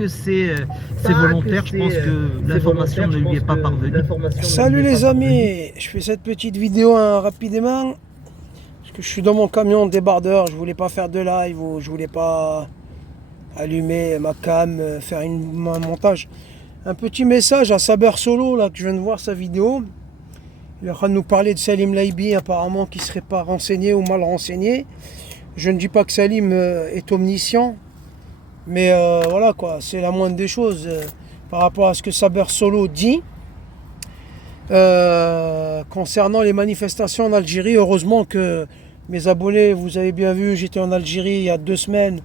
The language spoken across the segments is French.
que c'est volontaire, je pense que l'information ne lui est pas parvenue. Salut les amis, je fais cette petite vidéo rapidement parce que je suis dans mon camion débardeur, je voulais pas faire de live ou je voulais pas allumer ma cam, faire un montage. Un petit message à Saber Solo là que je viens de voir sa vidéo. Il est en train de nous parler de Salim Laibi apparemment qui serait pas renseigné ou mal renseigné. Je ne dis pas que Salim est omniscient, mais voilà quoi, c'est la moindre des choses par rapport à ce que Saber Solo dit. Concernant les manifestations en Algérie, heureusement que mes abonnés, vous avez bien vu, j'étais en Algérie il y a 2 semaines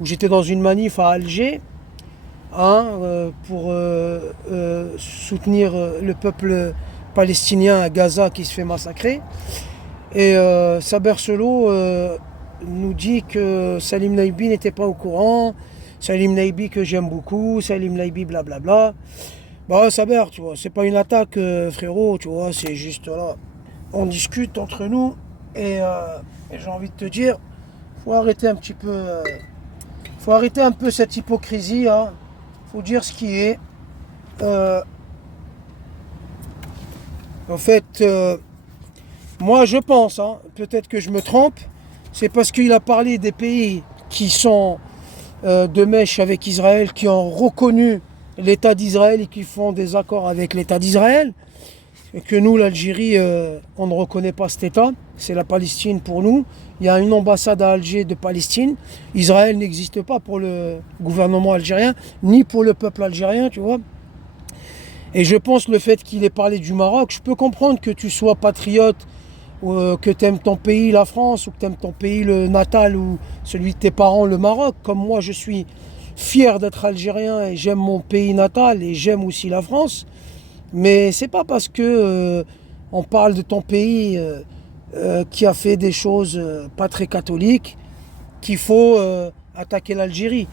où j'étais dans une manif à Alger pour soutenir le peuple palestinien à Gaza qui se fait massacrer. Et Saber Solo nous dit que Salim Laibi n'était pas au courant, Salim Laibi que j'aime beaucoup, Salim Laibi blablabla. Bah Saber, tu vois, c'est pas une attaque frérot, tu vois, c'est juste là, on discute entre nous et j'ai envie de te dire, faut arrêter un petit peu, faut arrêter un peu cette hypocrisie, hein. Faut dire ce qui est. En fait, moi je pense, hein, peut-être que je me trompe, c'est parce qu'il a parlé des pays qui sont de mèche avec Israël, qui ont reconnu l'État d'Israël et qui font des accords avec l'État d'Israël, et que nous, l'Algérie, on ne reconnaît pas cet État, c'est la Palestine pour nous. Il y a une ambassade à Alger de Palestine. Israël n'existe pas pour le gouvernement algérien, ni pour le peuple algérien, tu vois. Et je pense le fait qu'il ait parlé du Maroc, je peux comprendre que tu sois patriote, que tu aimes ton pays, la France, ou que tu aimes ton pays, le natal, ou celui de tes parents, le Maroc. Comme moi, je suis fier d'être algérien et j'aime mon pays natal et j'aime aussi la France. Mais c'est pas parce que on parle de ton pays qui a fait des choses pas très catholiques qu'il faut attaquer l'Algérie.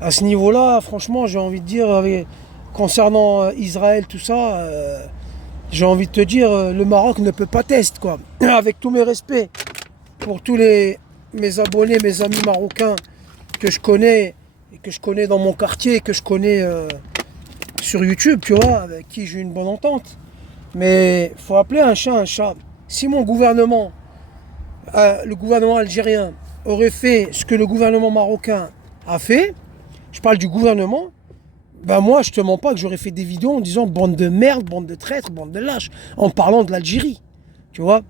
À ce niveau-là, franchement, j'ai envie de dire, concernant Israël, tout ça, j'ai envie de te dire, le Maroc ne peut pas tester, quoi. Avec tous mes respects pour tous mes abonnés, mes amis marocains que je connais, et que je connais dans mon quartier, que je connais sur YouTube, tu vois, avec qui j'ai une bonne entente. Mais il faut appeler un chat un chat. Si mon gouvernement, le gouvernement algérien, aurait fait ce que le gouvernement marocain a fait, je parle du gouvernement, ben moi je te mens pas que j'aurais fait des vidéos en disant bande de merde, bande de traîtres, bande de lâches, en parlant de l'Algérie, tu vois.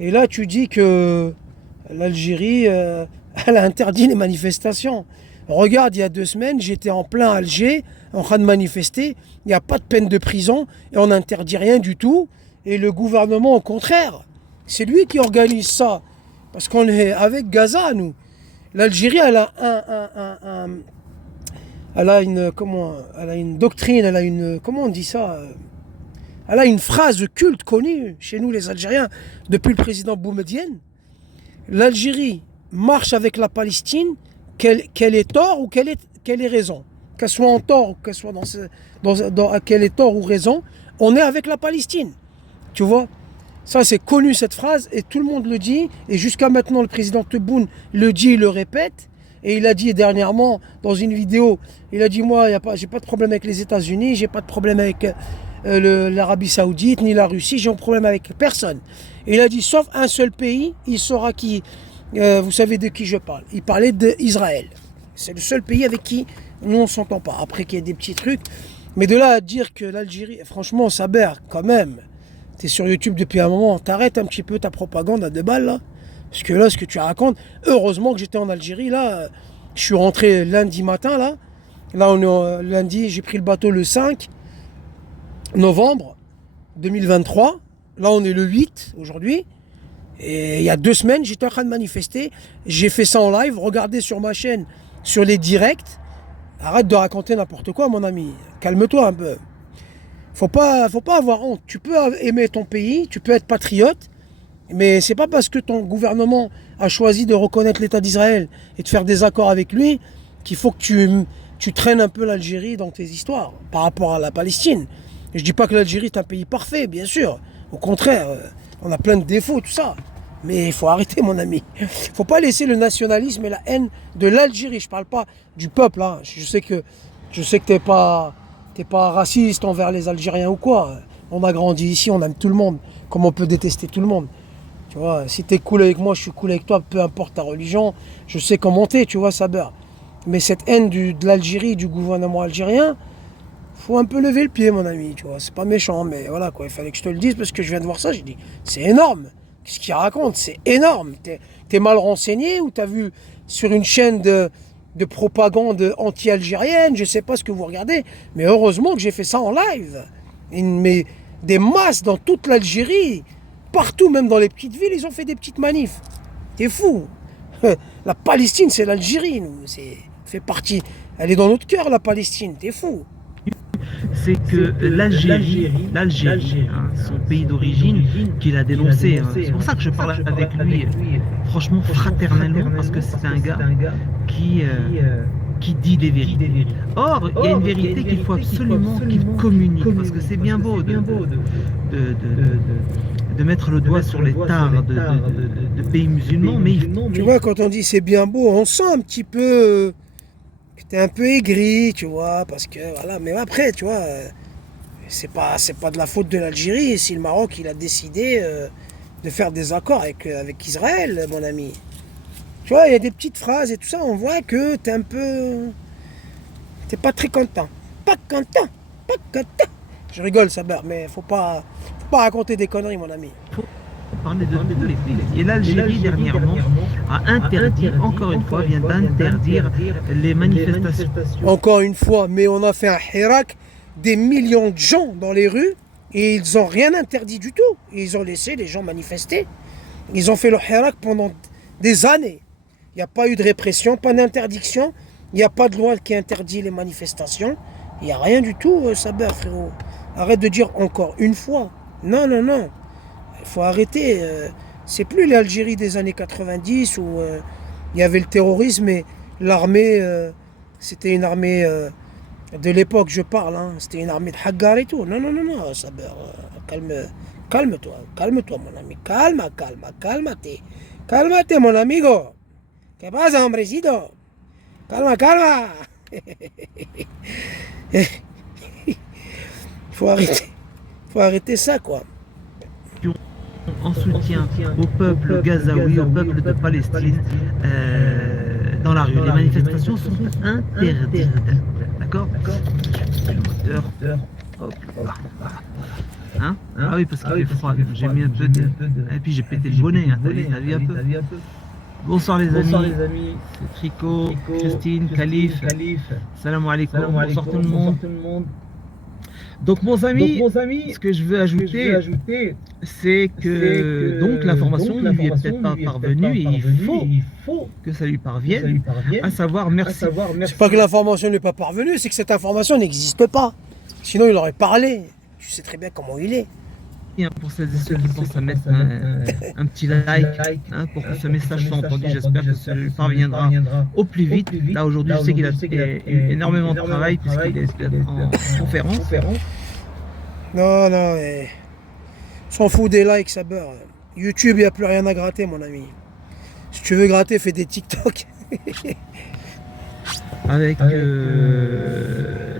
Et là tu dis que l'Algérie, elle a interdit les manifestations. Regarde, il y a 2 semaines, j'étais en plein Alger, en train de manifester, il n'y a pas de peine de prison, et on n'interdit rien du tout, et le gouvernement, au contraire, c'est lui qui organise ça, parce qu'on est avec Gaza, nous. L'Algérie, elle a une doctrine, elle a une, comment on dit ça, elle a une phrase culte connue chez nous les Algériens, depuis le président Boumedienne. L'Algérie marche avec la Palestine, qu'elle ait tort ou qu'elle ait raison. Qu'elle soit en tort ou qu'elle soit qu'elle ait tort ou raison, on est avec la Palestine. Tu vois, ça c'est connu cette phrase et tout le monde le dit. Et jusqu'à maintenant, le président Tebboune le dit, il le répète. Et il a dit dernièrement dans une vidéo, il a dit moi, j'ai pas de problème avec les États-Unis, j'ai pas de problème avec l'Arabie Saoudite ni la Russie, j'ai un problème avec personne. Et il a dit sauf un seul pays, il saura qui. Vous savez de qui je parle. Il parlait d'Israël. C'est le seul pays avec qui nous on s'entend pas. Après qu'il y ait des petits trucs. Mais de là à dire que l'Algérie, franchement, Saber, quand même, tu es sur YouTube depuis un moment, t'arrêtes un petit peu ta propagande à 2 balles là. Parce que là, ce que tu racontes, heureusement que j'étais en Algérie, là, je suis rentré lundi matin, là. Là, on est lundi, j'ai pris le bateau le 5 novembre 2023. Là, on est le 8 aujourd'hui. Et il y a 2 semaines, j'étais en train de manifester. J'ai fait ça en live. Regardez sur ma chaîne, sur les directs. Arrête de raconter n'importe quoi, mon ami. Calme-toi un peu. Faut pas avoir honte. Tu peux aimer ton pays, tu peux être patriote, mais c'est pas parce que ton gouvernement a choisi de reconnaître l'État d'Israël et de faire des accords avec lui qu'il faut que tu traînes un peu l'Algérie dans tes histoires par rapport à la Palestine. Et je dis pas que l'Algérie est un pays parfait, bien sûr. Au contraire, on a plein de défauts, tout ça. Mais il faut arrêter, mon ami. Il ne faut pas laisser le nationalisme et la haine de l'Algérie. Je ne parle pas du peuple. Hein. Je sais que Je sais que t'es pas raciste envers les Algériens ou quoi. On a grandi ici, on aime tout le monde. Comme on peut détester tout le monde. Tu vois, si t'es cool avec moi, je suis cool avec toi, peu importe ta religion. Je sais comment t'es, tu vois, Saber. Mais cette haine de l'Algérie, du gouvernement algérien, faut un peu lever le pied, mon ami, tu vois. C'est pas méchant, mais voilà, quoi. Il fallait que je te le dise parce que je viens de voir ça. J'ai dit, c'est énorme. Qu'est-ce qu'il raconte? C'est énorme. T'es mal renseigné ou t'as vu sur une chaîne de propagande anti-algérienne, je sais pas ce que vous regardez, mais heureusement que j'ai fait ça en live. Mais des masses dans toute l'Algérie, partout, même dans les petites villes, ils ont fait des petites manifs. T'es fou. La Palestine, c'est l'Algérie, nous. Fait partie. Elle est dans notre cœur, la Palestine. T'es fou. C'est que l'Algérie, son pays d'origine, qu'il a dénoncé. C'est pour ça que je parle avec lui, franchement, fraternellement, parce que c'est un gars qui dit des vérités. Or, il y a une vérité qu'il faut absolument qu'il communique, parce que c'est bien beau de mettre le doigt sur les tares de pays musulmans, mais tu vois, quand on dit c'est bien beau, on sent un petit peu que t'es un peu aigri, tu vois, parce que voilà, mais après, tu vois, c'est pas de la faute de l'Algérie si le Maroc il a décidé de faire des accords avec Israël, mon ami. Tu vois, il y a des petites phrases et tout ça, on voit que t'es un peu, t'es pas très content, pas content. Je rigole, Saber, mais faut pas raconter des conneries, mon ami. faut parler de tous les pays. Et l'Algérie, dernièrement, a interdit, encore une fois, vient d'interdire les manifestations. Encore une fois, mais on a fait un hirak, des millions de gens dans les rues, et ils n'ont rien interdit du tout. Ils ont laissé les gens manifester. Ils ont fait le hirak pendant des années. Il n'y a pas eu de répression, pas d'interdiction. Il n'y a pas de loi qui interdit les manifestations. Il n'y a rien du tout, Saber, frérot. Arrête de dire encore une fois. Non. Il faut arrêter. C'est plus l'Algérie des années 90 où il y avait le terrorisme et l'armée, c'était une armée de l'époque, je parle. C'était une armée de Haggar et tout. Non, Saber. Calme-toi, mon ami. Calmate, mon amigo. ¿Qué pasa, hombrecito? Calma. Faut arrêter ça, quoi. En soutien au peuple gazaoui, au peuple de Palestine, dans la rue. Les manifestations sont interdites. D'accord. Le moteur. Hop là. Hein? Ah oui, parce qu'il fait froid. J'ai mis un peu de... Et puis j'ai pété le bonnet. T'as vu un peu? Bonsoir les amis, c'est Tricot, Christine, Khalif, salam alaikum, bonsoir tout le monde. Donc mon ami, ce que je veux ajouter, c'est que donc l'information ne lui est peut-être pas parvenue et il faut que ça lui parvienne, à savoir merci. C'est pas que l'information ne lui est pas parvenue, c'est que cette information n'existe pas. Sinon il aurait parlé. Tu sais très bien comment il est. Pour celles et ceux qui pensent à mettre un petit like pour que ce message soit entendu, j'espère que ça lui parviendra au plus vite. Là aujourd'hui je sais qu'il a eu énormément de travail puisqu'il est en conférence. Non, mais... s'en fout des likes, ça beurre. YouTube, il n'y a plus rien à gratter, mon ami. Si tu veux gratter, fais des TikTok. Avec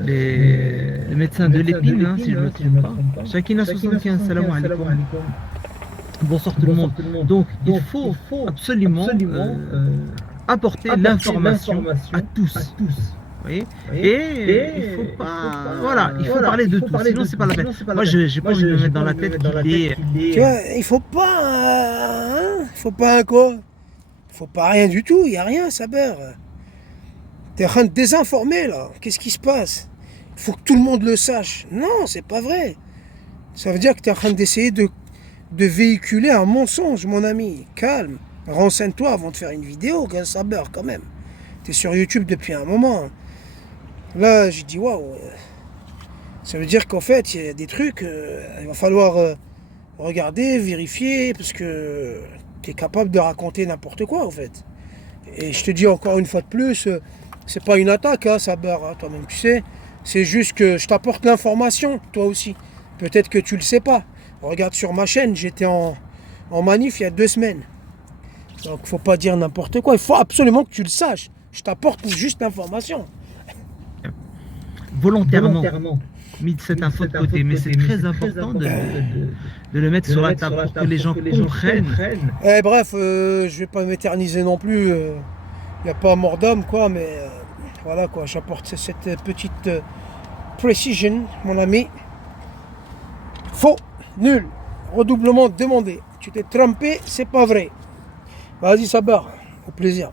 les médecins de l'épine, si je ne me trompe pas. Chacun 75, salam alaikum. Bonsoir tout le monde. Donc, il faut absolument apporter l'information à tous. Oui. Et il faut pas. Voilà, il faut parler de tout, sinon c'est pas la peine. Moi, j'ai pas envie de me mettre dans la tête qu'il est. Tu vois, il faut pas. Faut pas quoi? Faut pas rien du tout, il n'y a rien, ça beurre. T'es en train de désinformer là. Qu'est-ce qui se passe? Il faut que tout le monde le sache. Non, c'est pas vrai. Ça veut dire que tu es en train d'essayer de véhiculer un mensonge, mon ami. Calme. Renseigne-toi avant de faire une vidéo, ça beurre quand même. Tu es sur YouTube depuis un moment. Là, j'ai dit waouh. Ça veut dire qu'en fait, il y a des trucs, il va falloir regarder, vérifier, parce que tu es capable de raconter n'importe quoi en fait. Et je te dis encore une fois de plus, c'est pas une attaque, ça beurre, toi-même tu sais. C'est juste que je t'apporte l'information, toi aussi. Peut-être que tu le sais pas. Regarde sur ma chaîne, j'étais en manif il y a 2 semaines. Donc faut pas dire n'importe quoi, il faut absolument que tu le saches. Je t'apporte juste l'information. volontairement mis cette info de côté, mais c'est très important de le mettre sur la table pour que les gens comprennent. Bref, je vais pas m'éterniser non plus. Il n'y a pas mort d'homme, quoi, mais voilà, quoi. J'apporte cette petite precision, mon ami. Faux, nul, redoublement demandé. Tu t'es trompé, c'est pas vrai. Vas-y, Sabar, au plaisir.